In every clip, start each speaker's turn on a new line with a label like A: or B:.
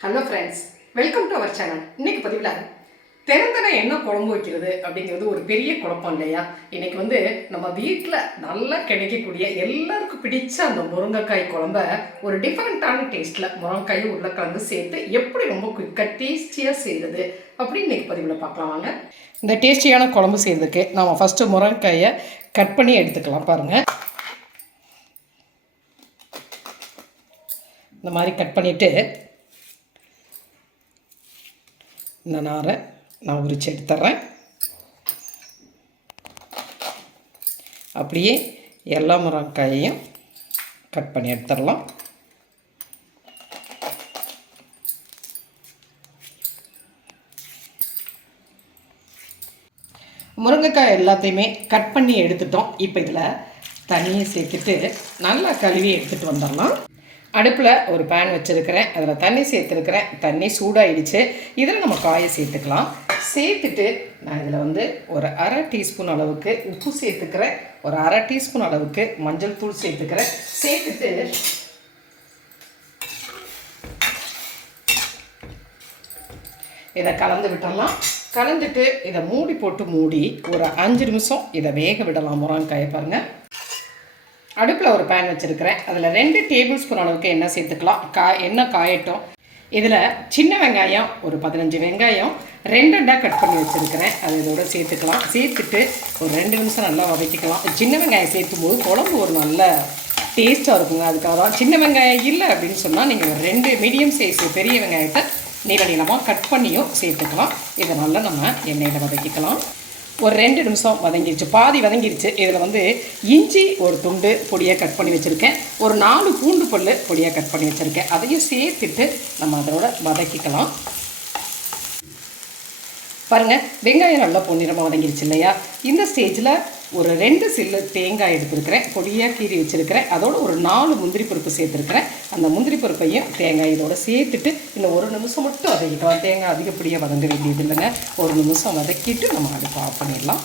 A: Hello friends welcome to our channel இன்னைக்கு பதிவில் திறந்தன என்ன குழம்பு வைக்கிறது அப்படிங்கிறது ஒரு பெரிய குழப்பம் இல்லையா? இன்னைக்கு வந்து நம்ம வீட்டில் நல்லா கிடைக்கக்கூடிய எல்லாருக்கும் பிடிச்ச அந்த முருங்கைக்காய் குழம்ப ஒரு டிஃப்ரெண்ட்டான டேஸ்ட்டில் முருங்கைக்காய் உருளைக்கிழங்கு சேர்த்து எப்படி ரொம்ப குயிக்காக டேஸ்டியாக செய்கிறது அப்படின்னு இன்னைக்கு பதிவில் பார்க்கலாம் வாங்க. இந்த டேஸ்டியான குழம்பு செய்யறதுக்கு நம்ம ஃபஸ்ட்டு முருங்கைக்காயை கட் பண்ணி எடுத்துக்கலாம் பாருங்கள் இந்த மாதிரி கட் பண்ணிவிட்டு இந்த நாரை நான் உரிச்சு எடுத்துட்றேன். அப்படியே எல்லா முருங்கக்காயையும் கட் பண்ணி எடுத்துடலாம். முருங்கைக்காய் எல்லாத்தையுமே கட் பண்ணி எடுத்துட்டோம். இப்போ இதில் தண்ணியை சேர்த்துட்டு நல்லா கழுவி எடுத்துகிட்டு வந்துடலாம். அடுப்பில் ஒரு பேன் வச்சுருக்கிறேன். அதில் தண்ணி சேர்த்துருக்கிறேன். தண்ணி சூடாயிடுச்சு. இதில் நம்ம காயை சேர்த்துக்கலாம். சேர்த்துட்டு நான் இதில் வந்து ஒரு அரை டீஸ்பூன் அளவுக்கு உப்பு சேர்த்துக்கிறேன். ஒரு அரை டீஸ்பூன் அளவுக்கு மஞ்சள் தூள் சேர்த்துக்கிறேன். சேர்த்துட்டு இதை கலந்து விட்டுடலாம் கலந்துட்டு இதை மூடி போட்டு மூடி ஒரு அஞ்சு நிமிஷம் இதை வேக விடலாம். முருங்கைக்காயை பாருங்கள் அடுப்பில் ஒரு பேன் வச்சுருக்கிறேன். அதில் ரெண்டு டேபிள் ஸ்பூன் அளவுக்கு எண்ணெய் சேர்த்துக்கலாம். கா எண்ணெய் காயட்டும். இதில் சின்ன வெங்காயம் ஒரு பதினஞ்சு வெங்காயம் ரெண்டு ரெண்டாக கட் பண்ணி வச்சுருக்கிறேன். அது இதோட சேர்த்துக்கலாம். சேர்த்துட்டு ஒரு ரெண்டு நிமிஷம் நல்லா வதக்கிக்கலாம். சின்ன வெங்காயம் சேர்த்தும் போது குழம்பு ஒரு நல்ல டேஸ்ட்டாக இருக்குங்க. அதுக்காக தான் சின்ன வெங்காயம் இல்லை அப்படின்னு சொன்னால் நீங்கள் ஒரு ரெண்டு மீடியம் சைஸ் பெரிய வெங்காயத்தை நீள நீளமாக கட் பண்ணியும் சேர்த்துக்கலாம். இதை நல்லா நம்ம எண்ணெயில் வதக்கிக்கலாம். ஒரு ரெண்டு நிமிஷம் வதங்கிருச்சு. பாதி வதங்கிருச்சு. இதில் வந்து இஞ்சி ஒரு துண்டு பொடியாக கட் பண்ணி வச்சுருக்கேன். ஒரு நாலு பூண்டு பல் பொடியாக கட் பண்ணி வச்சுருக்கேன். அதையும் சேர்த்துட்டு நம்ம அதோட வதக்கிக்கலாம். பாருங்கள் வெங்காயம் நல்லா பொன்னிறமாக வதங்கிருச்சு இல்லையா? இந்த ஸ்டேஜில் ஒரு ரெண்டு சில்லு தேங்காய் எடுத்துருக்கிறேன் பொடியாக கீறி வச்சுருக்கிறேன். அதோட ஒரு நாலு முந்திரி பருப்பு சேர்த்துருக்கிறேன். அந்த முந்திரி பருப்பையும் தேங்காய் இதோட சேர்த்துட்டு இன்னும் ஒரு நிமிஷம் மட்டும் வதக்கிட்டோம் தேங்காய் அதிகப்படியாக வதங்க வேண்டியது இல்லைங்க. ஒரு நிமிஷம் வதக்கிட்டு நம்ம அடுப்பு ஆஃப் பண்ணிடலாம்.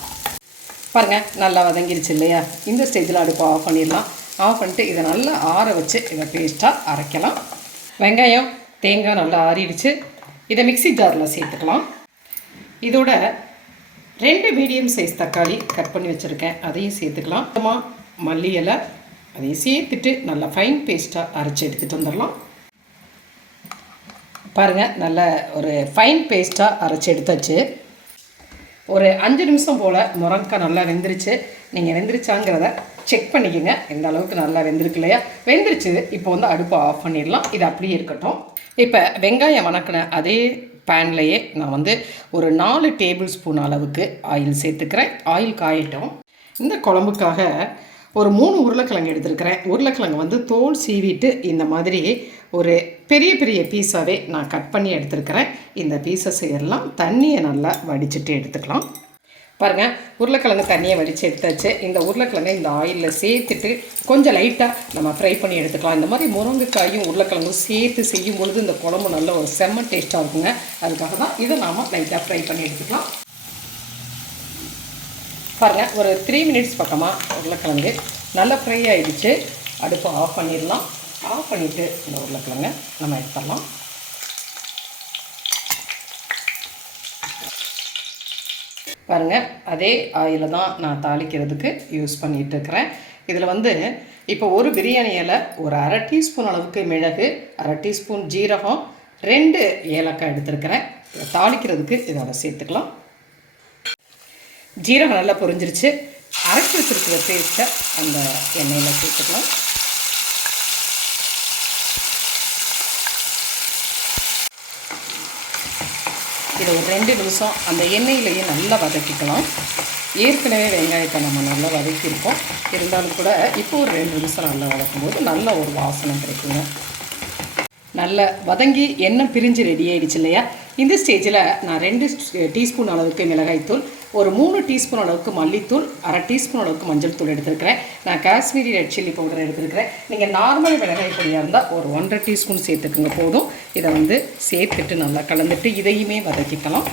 A: பாருங்கள் நல்லா வதங்கிருச்சு இல்லையா? இந்த ஸ்டேஜில் அடுப்பு ஆஃப் பண்ணிடலாம். ஆஃப் பண்ணிட்டு இதை நல்லா ஆற வச்சு இதை பேஸ்ட்டாக அரைக்கலாம். வெங்காயம் தேங்காய் நல்லா ஆறிடுச்சு. இதை மிக்ஸி ஜாரில் சேர்த்துக்கலாம். இதோட ரெண்டு மீடியம் சைஸ் தக்காளி கட் பண்ணி வச்சுருக்கேன். அதையும் சேர்த்துக்கலாம். அப்புறமா மல்லி இலை அதையும் சேர்த்துட்டு நல்லா ஃபைன் பேஸ்ட்டாக அரைச்சி எடுத்துகிட்டு வந்துடலாம். பாருங்கள் நல்ல ஒரு ஃபைன் பேஸ்ட்டாக அரைச்சி எடுத்தாச்சு. ஒரு அஞ்சு நிமிஷம் போல் முரங்காய் நல்லா வெந்துருச்சு. நீங்கள் வெந்துருச்சாங்கிறத செக் பண்ணிக்கோங்க. எந்த அளவுக்கு நல்லா வெந்திருக்கு இல்லையா? வெந்துருச்சு. இப்போ வந்து அடுப்பை ஆஃப் பண்ணிடலாம். இது அப்படியே இருக்கட்டும். இப்போ வெங்காயம் வணக்கின அதே பேன்லேயே நான் வந்து ஒரு நாலு டேபிள் ஸ்பூன் அளவுக்கு ஆயில் சேர்த்துக்கிறேன். ஆயில் காயட்டும். இந்த குழம்புக்காக ஒரு மூணு உருளைக்கிழங்கு எடுத்துருக்கிறேன். உருளைக்கிழங்கு வந்து தோல் சீவிட்டு இந்த மாதிரி ஒரு பெரிய பெரிய பீஸாகவே நான் கட் பண்ணி எடுத்துருக்கிறேன். இந்த பீஸை எல்லாம் தண்ணியை நல்லா வடிச்சிட்டு எடுத்துக்கலாம். பாருங்கள் உருளைக்கிழங்கு தண்ணியை வடித்து எடுத்தாச்சு. இந்த உருளைக்கிழங்கை இந்த ஆயிலில் சேர்த்துட்டு கொஞ்சம் லைட்டாக நம்ம ஃப்ரை பண்ணி எடுத்துக்கலாம். இந்த மாதிரி முருங்கைக்காயும் உருளைக்கிழங்கும் சேர்த்து செய்யும் பொழுது இந்த குழம்பு நல்ல ஒரு செம்ம டேஸ்ட்டாக இருக்குங்க. அதுக்காக தான் இதை நாம் லைட்டாக ஃப்ரை பண்ணி எடுத்துக்கலாம். பாருங்கள் ஒரு த்ரீ மினிட்ஸ் பக்கமாக உருளைக்கிழங்கு நல்லா ஃப்ரை ஆகிடுச்சு அடுப்பை ஆஃப் பண்ணிடலாம். ஆஃப் பண்ணிவிட்டு இந்த உருளைக்கிழங்கை நம்ம எடுத்துடலாம். பாருங்கள் அதே ஆயிலை தான் நான் தாளிக்கிறதுக்கு யூஸ் பண்ணிகிட்டு இருக்கிறேன் இதில் வந்து இப்போ ஒரு பிரியாணி இலை ஒரு அரை டீஸ்பூன் அளவுக்கு மிளகு அரை டீஸ்பூன் ஜீரகம் ரெண்டு ஏலக்காய் எடுத்துருக்கிறேன். இதை தாளிக்கிறதுக்கு இதோட சேர்த்துக்கலாம். ஜீரகம் நல்லா பொரிஞ்சிருச்சு. அரைச்சி வச்சுருக்கிற பேஸ்ட்டை அந்த எண்ணெயில் சேர்த்துக்கலாம். இதை ஒரு ரெண்டு நிமிஷம் அந்த எண்ணெயிலையும் நல்லா வதக்கிக்கலாம். ஏற்கனவே வெங்காயத்தை நம்ம நல்லா வதக்கியிருக்கோம். இருந்தாலும் கூட இப்போ ஒரு ரெண்டு நிமிஷம் நல்லா வதக்கும்போது நல்ல ஒரு வாசனை கிடைக்குங்க. நல்ல வதங்கி எண்ணெய் பிரிஞ்சு ரெடி ஆயிடுச்சு இல்லையா? இந்த ஸ்டேஜில் நான் ரெண்டு டீஸ்பூன் அளவுக்கு மிளகாய்த்தூள் ஒரு மூணு டீஸ்பூன் அளவுக்கு மல்லித்தூள் அரை டீஸ்பூன் அளவுக்கு மஞ்சள் தூள் எடுத்துருக்கிறேன். நான் காஷ்மீரி ரெட் சில்லி பவுடர் எடுத்துருக்கிறேன். நீங்கள் நார்மல் மிளகாய் பொடியாக இருந்தால் ஒரு ஒன்றரை டீஸ்பூன் சேர்த்துக்குங்க போதும். இதை வந்து சேர்த்துட்டு நல்லா கலந்துட்டு இதையுமே வதக்கிக்கலாம்.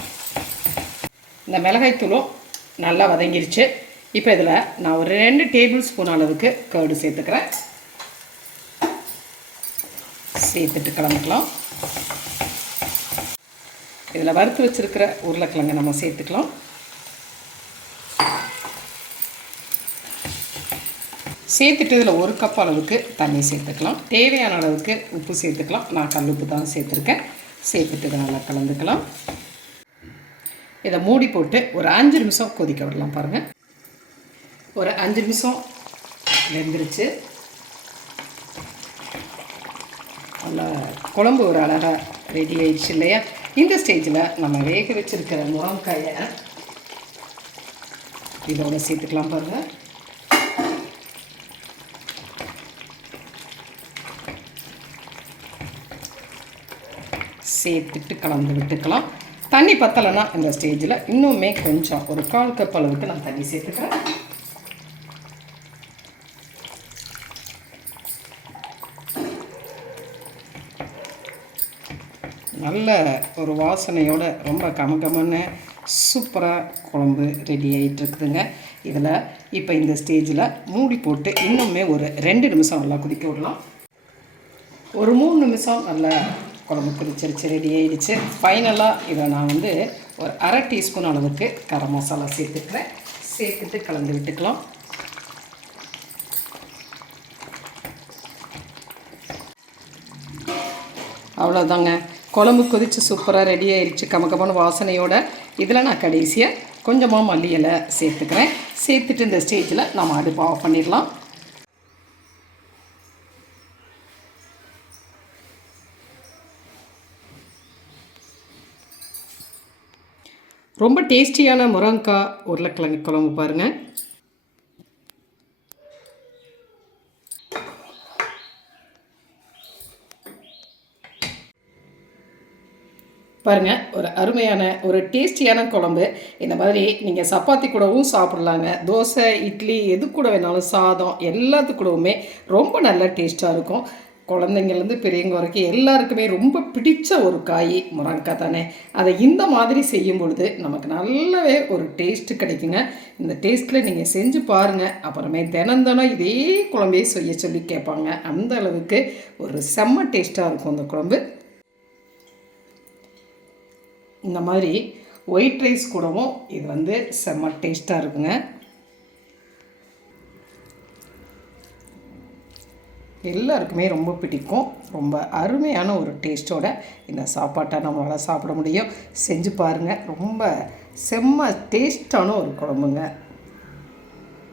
A: இந்த மிளகாய்த்தூளும் நல்லா வதங்கிருச்சு. இப்போ இதில் நான் ஒரு ரெண்டு டேபிள் ஸ்பூன் அளவுக்கு கர்டு சேர்த்துக்கிறேன். சேர்த்துட்டு கலந்துக்கலாம். இதில் வறுத்து வச்சுருக்கிற உருளைக்கிழங்கை நம்ம சேர்த்துக்கலாம். சேர்த்துட்டு இதில் ஒரு கப் அளவுக்கு தண்ணி சேர்த்துக்கலாம். தேவையான அளவுக்கு உப்பு சேர்த்துக்கலாம். நான் கல் உப்பு தான் சேர்த்துருக்கேன். சேர்த்துட்டு இதை நல்லா கலந்துக்கலாம். இதை மூடி போட்டு ஒரு அஞ்சு நிமிஷம் கொதிக்க விடலாம் பாருங்கள் ஒரு அஞ்சு நிமிஷம் வெந்துருச்சு. நல்லா குழம்பு ஒரு அழகாக ரெடி ஆயிடுச்சு இல்லையா? இந்த ஸ்டேஜில் நம்ம வேக வச்சுருக்கிற முருங்கக்காயை இதோட சேர்த்துக்கலாம் பாருங்கள் சேர்த்துட்டு கலந்து விட்டுக்கலாம். தண்ணி பத்தலைன்னா இந்த ஸ்டேஜில் இன்னுமே கொஞ்சம் ஒரு கால் கப் அளவுக்கு நான் தண்ணி சேர்த்துக்கிறேன். நல்ல ஒரு வாசனையோட ரொம்ப கமகமன்னு சூப்பராக குழம்பு ரெடி ஆகிட்டு இருக்குதுங்க இதில் இப்போ இந்த ஸ்டேஜில் மூடி போட்டு இன்னுமே ஒரு ரெண்டு நிமிஷம் நல்லா கொதிக்க விடலாம். ஒரு மூணு நிமிஷம் நல்லா குழம்பு பிடிச்சிருச்சு ரெடி ஆயிடுச்சு. ஃபைனலாக இதை நான் வந்து ஒரு அரை டீஸ்பூன் அளவுக்கு கரம் மசாலா சேர்த்துக்கிறேன். சேர்த்துட்டு கலந்து விட்டுக்கலாம். அவ்வளோதாங்க குழம்பு கொதித்து சூப்பராக ரெடி ஆயிடுச்சு. கமக்கமான வாசனையோட இதில் நான் கடைசியாக கொஞ்சமாக மல்லி இலை சேர்த்துக்கிறேன். சேர்த்துட்டு இந்த ஸ்டேஜில் நம்ம அடுப்பு ஆஃப் பண்ணிடலாம். ரொம்ப டேஸ்டியான முருங்கக்காய் உருளைக்கிழங்கு குழம்பு பாருங்கள் பாருங்கள் ஒரு அருமையான ஒரு டேஸ்டியான குழம்பு. இந்த மாதிரி நீங்கள் சப்பாத்தி கூடவும் சாப்பிட்லாங்க. தோசை இட்லி எது கூட வேணாலும் சாதம் எல்லாத்து கூடவுமே ரொம்ப நல்லா டேஸ்ட்டாக இருக்கும். குழந்தைங்கள்லேருந்து பெரியவங்க வரைக்கும் எல்லாருக்குமே ரொம்ப பிடிச்ச ஒரு காய் முருங்கைக்காய் தானே. அதை இந்த மாதிரி செய்யும் பொழுது நமக்கு நல்லாவே ஒரு டேஸ்ட்டு கிடைக்குங்க. இந்த டேஸ்ட்டில் நீங்கள் செஞ்சு பாருங்கள் அப்புறமே தினம் தினம் இதே குழம்பே செய்ய சொல்லி கேட்பாங்க. அந்த அளவுக்கு ஒரு செம்ம டேஸ்ட்டாக இருக்கும் அந்த குழம்பு. இந்த மாதிரி ஒயிட் ரைஸ் கூடவும் இது வந்து செம்ம டேஸ்ட்டாக இருக்குங்க. எல்லாருக்குமே ரொம்ப பிடிக்கும். ரொம்ப அருமையான ஒரு டேஸ்ட்டோட இந்த சாப்பாட்டை நம்மளால் சாப்பிட முடியும். செஞ்சு பாருங்கள் ரொம்ப செம்ம டேஸ்ட்டான ஒரு குழம்புங்க.